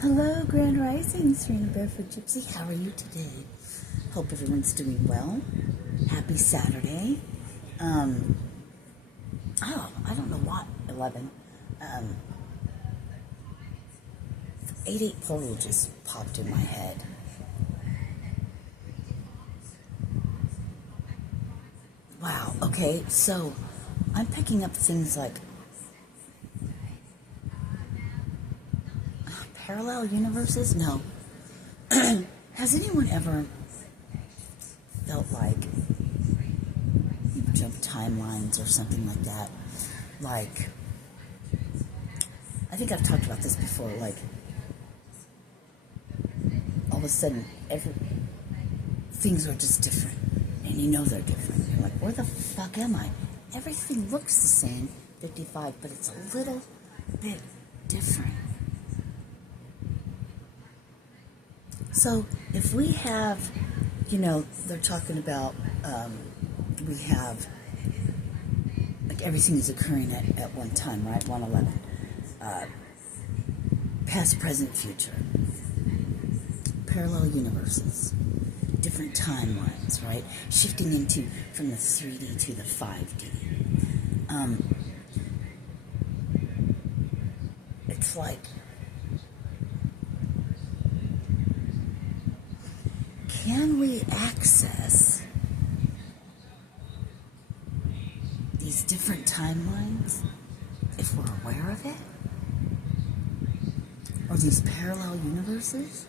Hello, Grand Rising, Sirena, Barefoot, Gypsy. How are you today? Hope everyone's doing well. Happy Saturday. I don't know what, 11. 8-8 portal just popped in my head. Wow, okay, so I'm picking up things like parallel universes? No. Has anyone ever felt like you jump timelines or something like that? Like, I think I've talked about this before, like, all of a sudden, things are just different, and you know they're different. You're like, where the fuck am I? Everything looks the same, 55, but it's a little bit different. So if we have, they're talking about, we have, like, everything is occurring at one time, right? 111. Past, present, future. Parallel universes. Different timelines, right? Shifting from the 3D to the 5D. It's like, can we access these different timelines if we're aware of it? Or these parallel universes?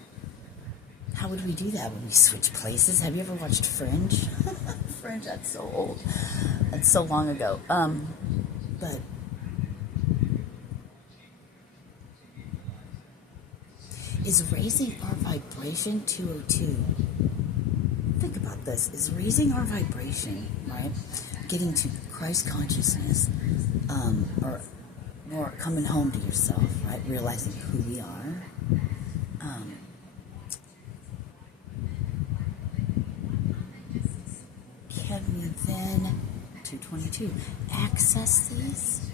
How would we do that? Would we switch places? Have you ever watched Fringe? Fringe, that's so old. That's so long ago. But is raising our vibration 202? Think about this. Is raising our vibration, right? Getting to Christ consciousness, or more coming home to yourself, right? Realizing who we are. Can we then, 222, access these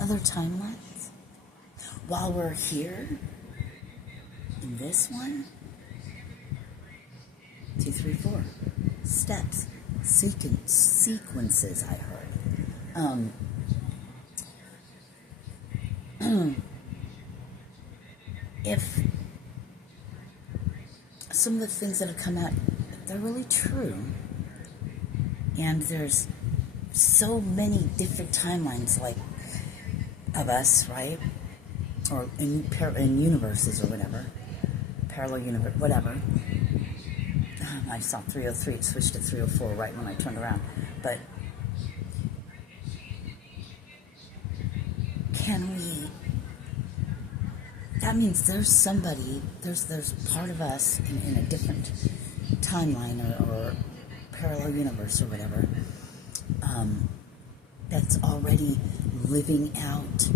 other timelines while we're here in this one? 234 steps, sequences, I heard. If some of the things that have come out, they're really true, and there's so many different timelines, like, of us, right? Or in universes or whatever, parallel universe, whatever. I saw 303, it switched to 304 right when I turned around. But can we, that means there's somebody, there's part of us in a different timeline or parallel universe or whatever, that's already living out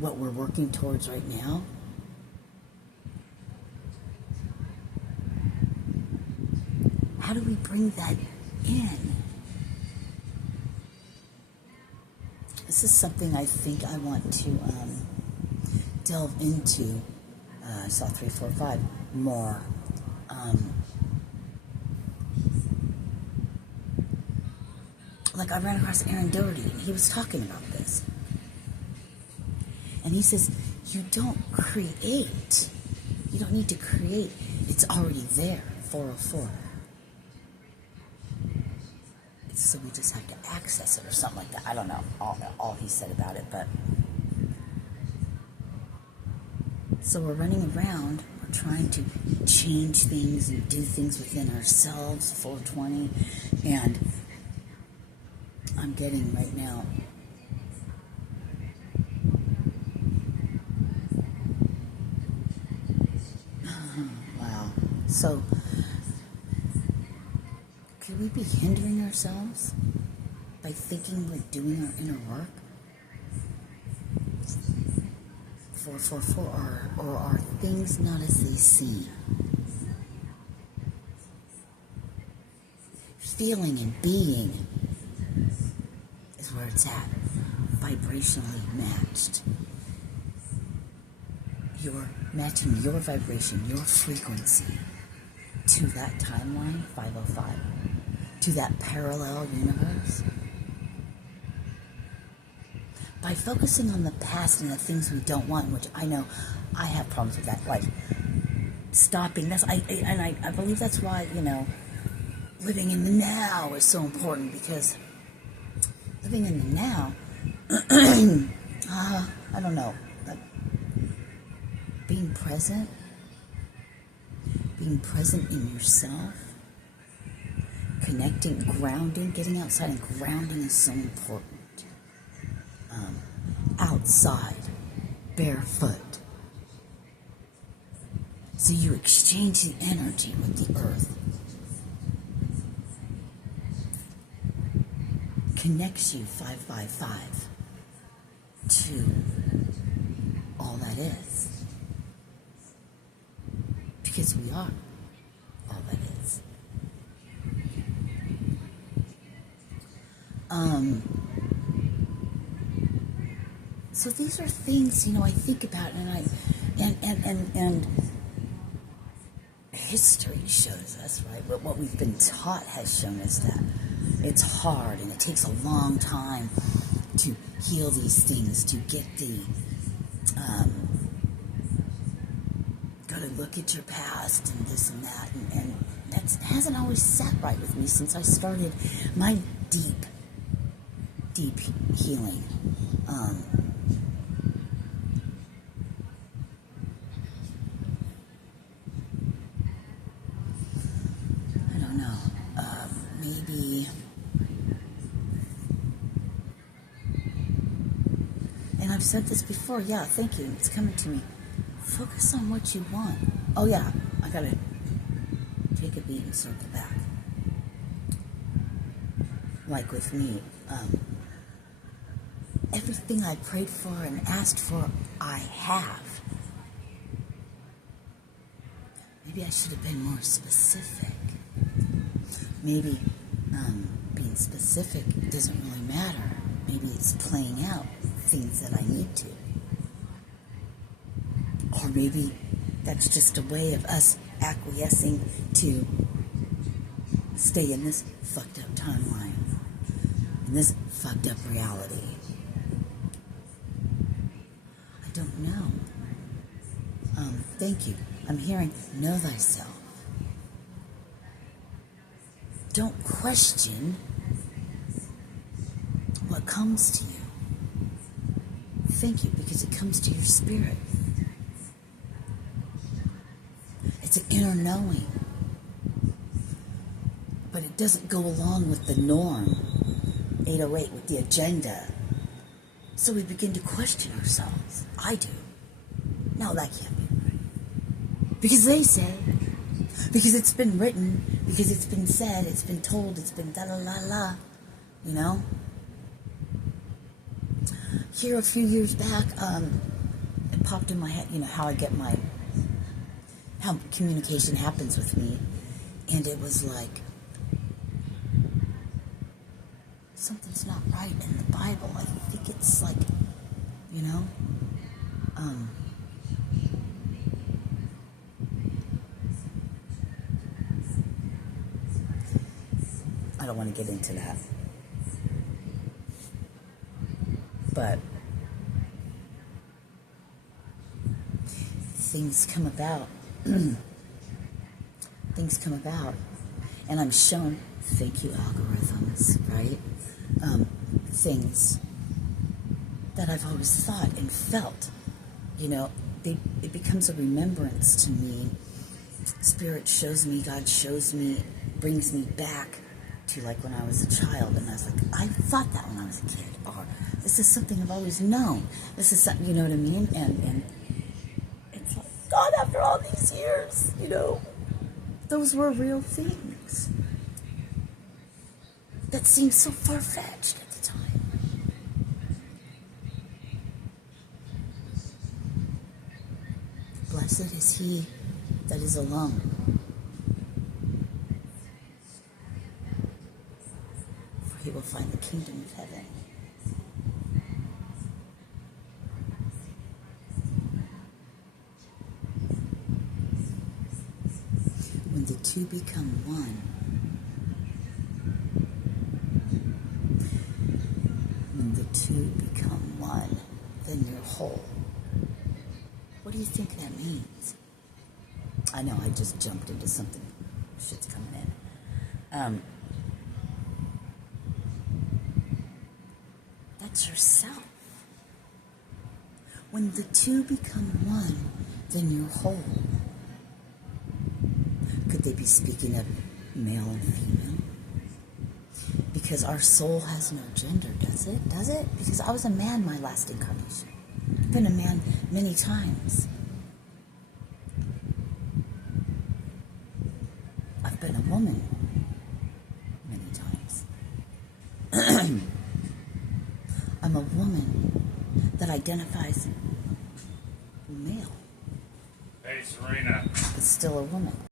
what we're working towards right now. How do we bring that in? This is something I think I want to delve into. I saw 345 more. Like, I ran across Aaron Doherty, and he was talking about this. And he says, you don't create. You don't need to create. It's already there, 404. So we just have to access it or something like that. I don't know all he said about it, but so we're running around, we're trying to change things and do things within ourselves, 420, and I'm getting right now wow. So could we be hindering ourselves by thinking we're doing our inner work? 444, or are things not as they seem? Feeling and being is where it's at, vibrationally matched. you're matching your vibration, your frequency to that timeline, 505, to that parallel universe. By focusing on the past and the things we don't want, which I know I have problems with that, like stopping. I believe that's why, living in the now is so important, because living in the now, I don't know, like being present in yourself, connecting, grounding, getting outside and grounding is so important. Outside, barefoot. So you exchange the energy with the earth. Connects you 555 to all that is. Because we are all that is. So these are things, I think about, and history shows us, right? What we've been taught has shown us that it's hard and it takes a long time to heal these things, to get the, got to look at your past and this and that, and that hasn't always sat right with me since I started my deep healing. Maybe, and I've said this before, yeah, thank you, it's coming to me. Focus on what you want. Oh yeah, I gotta take a beat and circle back. Like with me, everything I prayed for and asked for, I have. Maybe I should have been more specific. Maybe being specific doesn't really matter. Maybe it's playing out things that I need to. Or maybe that's just a way of us acquiescing to stay in this fucked up timeline, in this fucked up reality. I don't know. Thank you. I'm hearing, know thyself. Don't question what comes to you. Thank you, because it comes to your spirit. It's an inner knowing. But it doesn't go along with the norm, 808, with the agenda. So we begin to question ourselves. I do. No, that can't be right. Because they say, because it's been written, because it's been said, it's been told, it's been da-la-la-la, Here a few years back, it popped in my head, how communication happens with me. And it was like, something's not right in the Bible. I think it's like, I don't want to get into that. But things come about. And I'm shown, thank you, algorithms, right? Things that I've always thought and felt. It becomes a remembrance to me. Spirit shows me, God shows me, brings me back to like when I was a child, and I was like, I thought that when I was a kid, or this is something I've always known. This is something, you know what I mean? And it's like, God, after all these years, those were real things that seemed so far-fetched at the time. Blessed is he that is alone, for he will find the kingdom of heaven. the two become one, when the two become one, then you're whole. What do you think that means? I know, I just jumped into something. Shit's coming in. That's yourself. When the two become one, then you're whole. Could they be speaking of male and female? Because our soul has no gender, does it? Does it? Because I was a man my last incarnation. I've been a man many times. I've been a woman many times. I'm a woman that identifies male. Hey, Sirena. But still a woman.